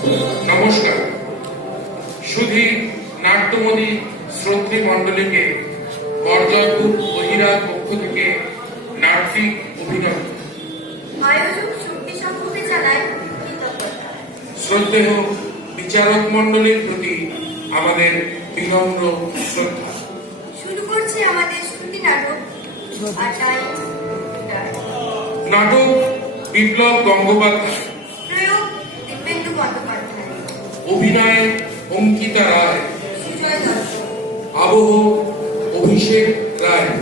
নমস্কার। সুধী নাট্যমণি শ্রদ্ধে মণ্ডলীকে বরজয়পুর বহিরার পক্ষ থেকে নাট্যিক অভিনন্দন। আয়োজক শক্তি সম্পর্কে জানায় শ্রদ্ধেয় বিচারক মণ্ডলীর প্রতি আমাদের বিনম্র শ্রদ্ধা। শুরু করছে আমাদের শ্রুতি নাটক। নাটক বিপ্লব গঙ্গোপাধ্যায়। অভিনয়ে অঙ্কিতা রায়। আবহ অভিষেক রায়।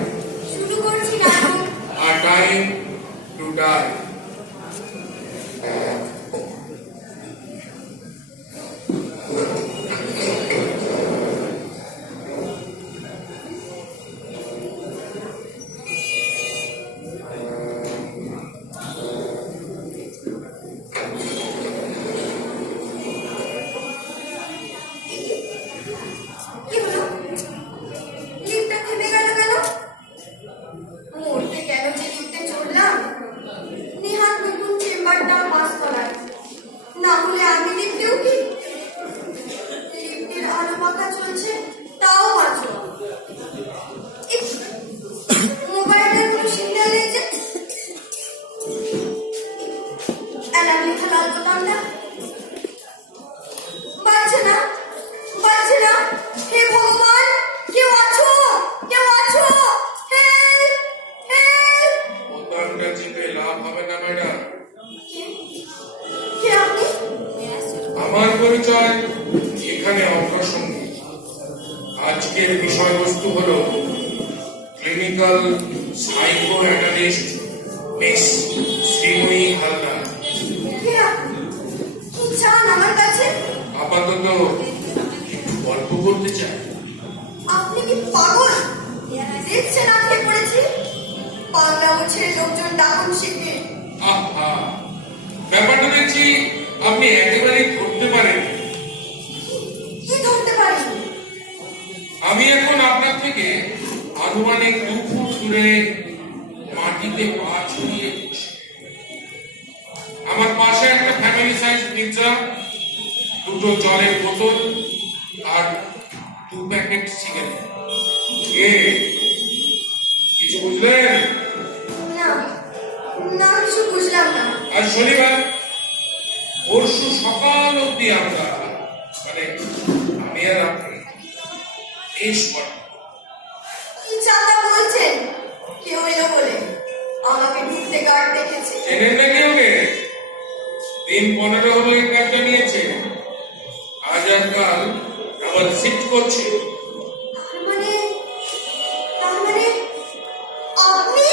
লেখা লাল বোতামটা বাজছে না? বাজছে না? হে ভগবান কেউ আছো? কেউ আছো? হেল্প হেল্প লাভ হবে না ম্যাডাম। কে আপনি? আমার পরিচয় এখানে অপ্রাসঙ্গিক আজকের বিষয়বস্তু হল clinical psychoanalyst miss Shreemoyee Haldar. আপাতত একটু গল্প করতে চাই আপনি কি পাগল? দেখছেন আটকে পড়েছি? বাংলা মুছের লোকজন ডাকুন শিখবে আহা ব্যাপারটা দেখছি আপনি একেবারেই ধরতে পারেন কি ধরতে পারি? আমি এখন আপনার থেকে আনুমানিক দু ফুট দূরে মাটিতে পা ছড়িয়ে আমার পাশে একটা ফ্যামিলি সাইজ পিৎজা দুটো জলের বোতল আর দু প্যাকেট সিগারেট। এ কিছু বুঝলেন? না না কিছু বুঝলাম না। আজ শনিবার পরশু সকাল অব্দি আমরা মানে আমি আর আপনি বেশ গল্প কি চাঁদা বলছেন? কেউ এলো বলে। আমাকে ঢুকতে গার্ড দেখেছে? চেনেন নাকি ওকে দিন পনেরো হলো এই কাজটা নিয়েছে। কাল আবার শিফট করছে। মানে মানে আপনি?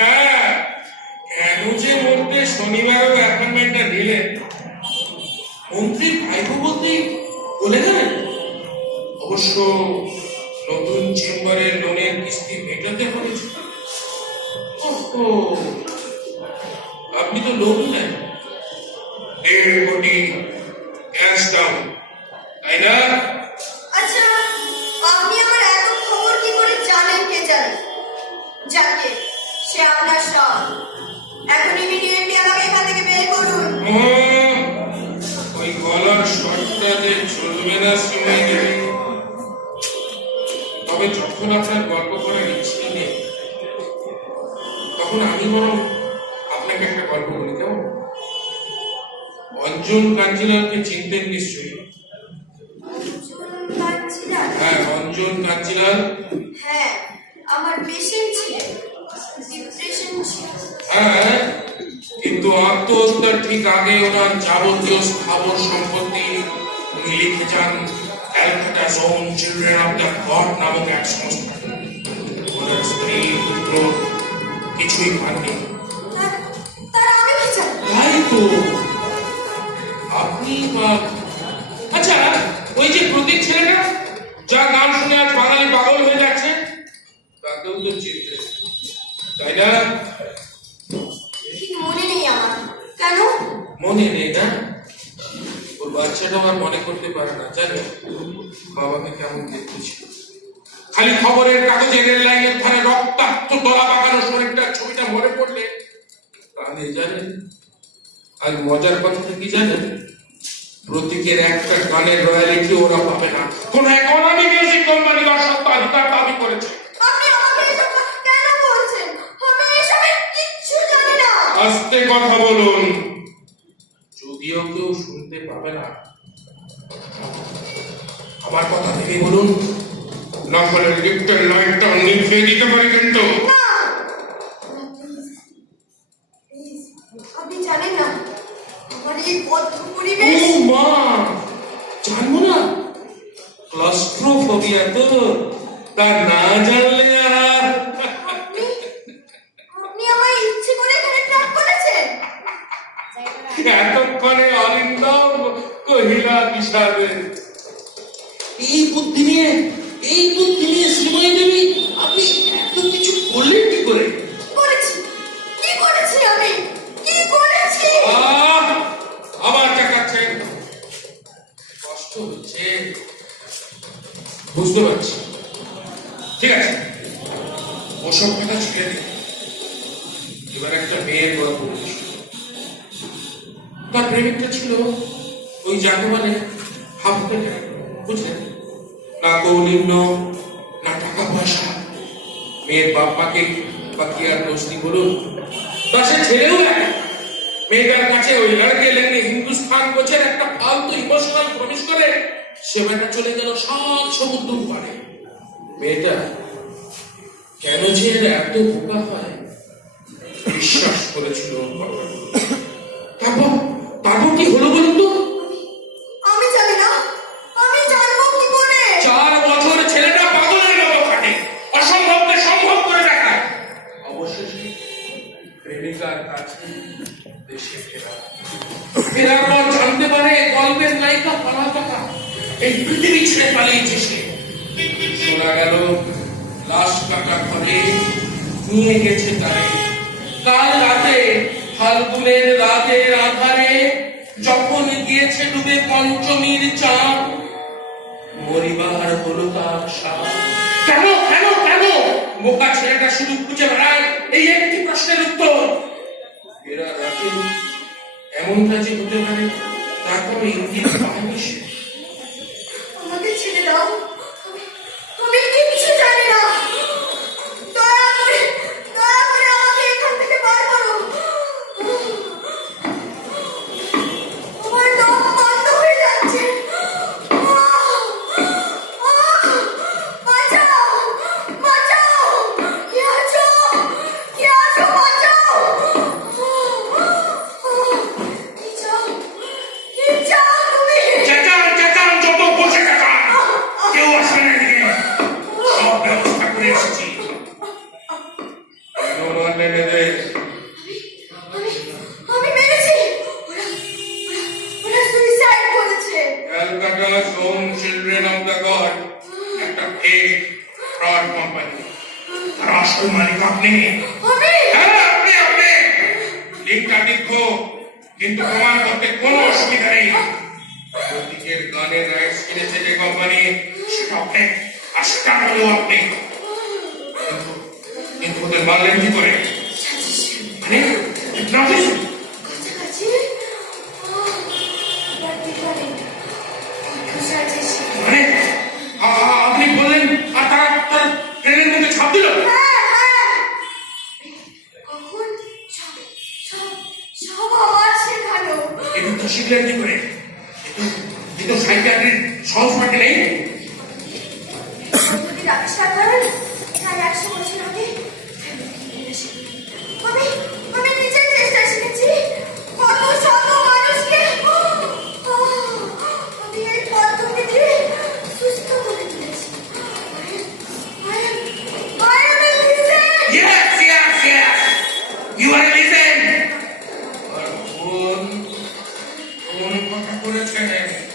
হ্যাঁ কেন যে মধ্যে শনিবারও অ্যাপয়েন্টমেন্টটা নিলেন মন্ত্রী বলতেই বলে গেলেন অবশ্য নতুন চেম্বারের লোনের কিস্তি মেটাতে ওহো, আপনি তো লোন নেন। দেড় কোটি ক্যাশ তাই না? আচ্ছা আপনি আমার এত খবর কি করে জানেন কে জানে? যাকে সে আপনার সব। এখন ইমিডিয়েটলি আমাকে এখান থেকে বের করুন। ওই গলার শটটাতে চলবে না সময় গেলে তবে যখন আপনার গল্প করার ইচ্ছে নেই তখন আমি বরং আপনাকে একটা গল্প বলি কেমন? অঞ্জন কাঞ্জিলালকে চিনতেন নিশ্চয়ই। হ্যাঁ অঞ্জন কাঞ্জিলাল হ্যাঁ আমার পেশেন্ট ছিলেন ডিপ্রেশন ছিল। হ্যাঁ কিন্তু আত্মহত্যার ঠিক আগে ওনার যাবতীয় স্থাবর সম্পত্তি লিখে যান Calcutta zone children of the God নামক এক সংস্থা। ওনার স্ত্রী পুত্র কিছুই পাননি খবরের কাগজে রেল লাইনের ধারে রক্তাক্ত গলা পাকানো শরীরটার ছবিটা মনে পড়লে কানে জানেন আর মজার কথাটা কি জানেন? প্রতীকের একটা গানের রয়্যালিটি ওরা পাবে না। কোন ইকোনমি মিউজিক কোম্পানি বা সত্ত্বাধিকার দাবি করেছে। কথা আস্তে কথা বলুন। যদিও কেউ শুনতে পাবে না। আমার কথা থেকে বলুন। না হলে লিফটের লাইটটা নিভিয়ে দিতে পারি কিন্তু। না। আপনি জানেন না। আমার এই বদ্ধ ও মা জানব না? ক্লাস্ট্রোফোবিয়া তো তা না জানলে আর। আপনি আমায় ইচ্ছে করে এখানে ট্র্যাপ করেছেন। এতক্ষণে অরিন্দম কহিলা বিষাদে এই বুদ্ধি নিয়ে বুঝতে পারছি। ঠিক আছে। ওসব কথা ছেড়ে দিন এবার একটা মেয়ের গল্প তার প্রেমিকটা ছিল ওই যাকে মানে হাফ বুঝলেন না কৌলিন্য, না টাকা পয়সা। মেয়ের বাপ মাকে বা কি আর দোস্তি বলুন। তা সে ছেলেও এক মেয়েটার কাছে ওই লড়কে লেগে হিন্দুস্তান কোচের একটা ফালতু ইমোশনাল প্রমিস করে সে বেটা চলে গেল সাত সমুদ্র পারে মেয়েটা কেন যে এর এত বোকা হয়? বিশ্বাস করেছিল তারপর তারপর কি হলো বলুন তো? আমি জানি না। আমি জানব কি করে? চার বছর ছেলেটা পাগলের মতো খাটে অসম্ভবকে সম্ভব করে দেখায়। অবশেষে প্রেমিকার কাছে দেশে ফেরা। ফেরার পর জানতে পারে গল্পের নায়িকা এই পৃথিবী ছেড়ে পালিয়েছে সে শোনা গেল লাশ কাটা ঘরে নিয়ে গেছে তারে। কাল রাতে ফাল্গুনের রাতের আধারে যখন গিয়েছে ডুবে পঞ্চমীর চাঁদ মরিবার হলো তার কেন কেন কেন? বোকা ছেলেটা শুধু খুঁজে বেড়ায় এই একটি প্রশ্নের উত্তর। এরা রাতে এমনটা যে হতে পারে তার কোনো ইঙ্গিত পায়নি সে। প্রমাণ করতে কোনো অসুবিধা নেই। প্রতীকের গানের রাইটস কিনেছে যে কোম্পানি সেটা আপনি হলো আপনি কিন্তু ওদের মানলেন কি করে? মানে। মানে আপনি বললেন আর তারা তারা ট্রেনের মধ্যে ছাপ দিল? তো শিখলেন কি করে কিন্তু সাইকিয়াট্রির সহজ পাঠে নেই করেছেন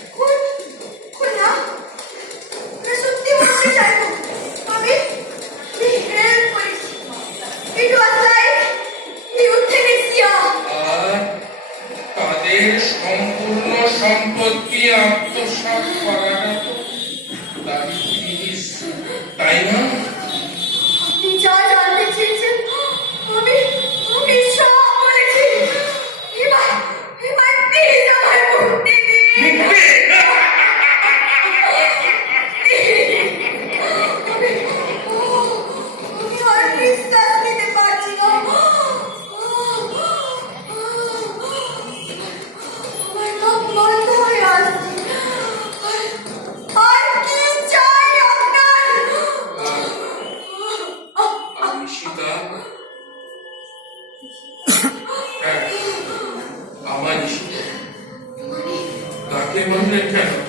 তাকে বললেন কেন আপনি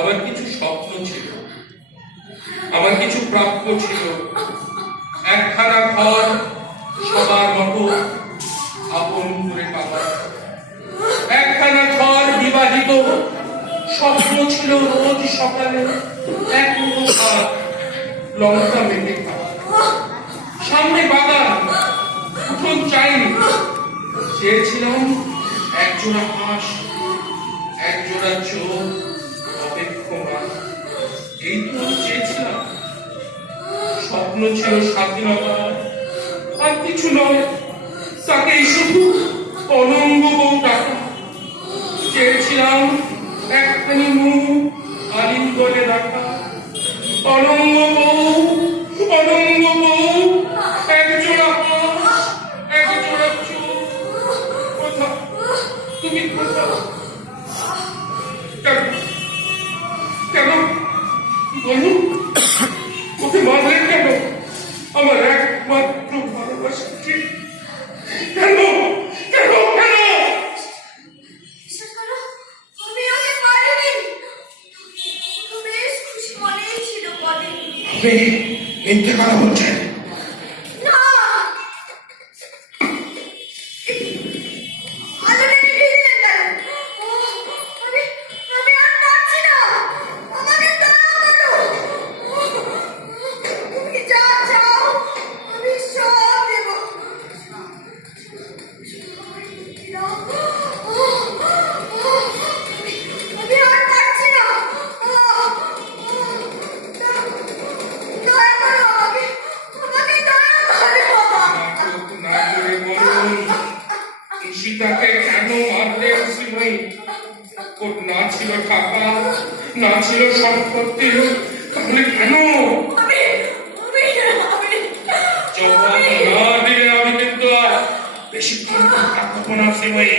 আমার কিছু স্বপ্ন ছিল। আমার কিছু প্রাপ্য ছিল। একখানা ঘর সবার মতো আপন করে পাওয়া। একখানা ঘর বিবাহিত। স্বপ্ন ছিল রোজ সকালে এক লঙ্কা খাওয়া। সামনে বাগান উঠোন চাইনি। চেয়েছিলাম একজোড়া হাঁস, একজোড়া চোখ স্বপ্ন ছিল স্বাধীনতা। আর কিছু নয়, তাকে শুধু অনঙ্গ বউ ডাকা। চেয়েছিলাম একখানি মুখ আলিঙ্গনে রাখা অনঙ্গ বউ অনঙ্গ বউ একজোড়া একজোড়া কেন? কেন? বলুন। মারলেন ওর না ছিল টাকা না ছিল সম্পত্তি। তাহলে কেন? জবাব না দিলে আমি। কিন্তু আর বেশিক্ষণ থাকব না শ্রীময়ী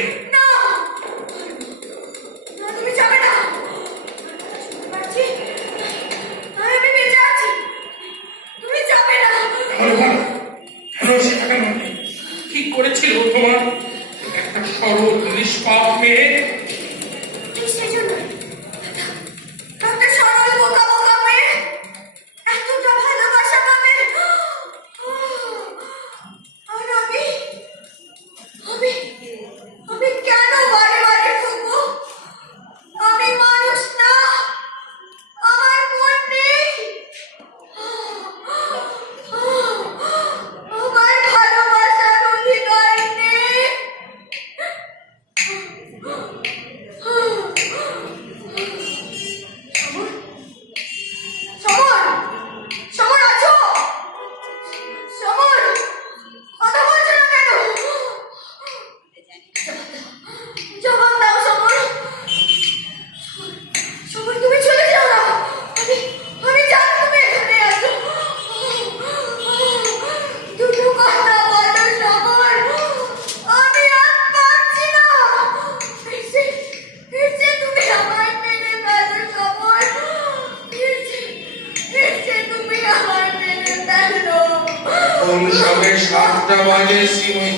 বাজে শ্রীময়ী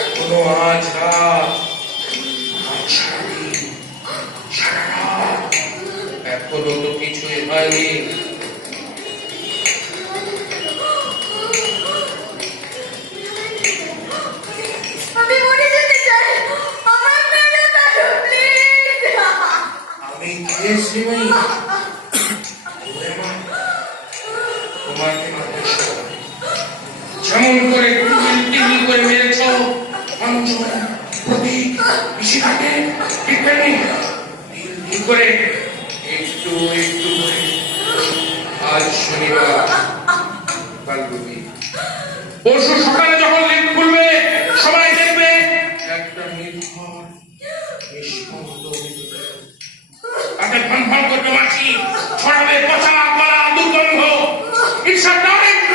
এখনও আজ রাত এখনও তো কিছুই হয়নি। আমি কে শ্রীময়ী এমন করে টিভি করে মেরেছ। করে? একটু একটু করে। আজ শনিবার পরশু সকালে যখন লিফট খুলবে, সবাই দেখবে, একটা নির্ভর তাকে ফনফন করবে মাছি ছড়াবে পচা কলা দুর্গন্ধ ইটস ডাইরেক্ট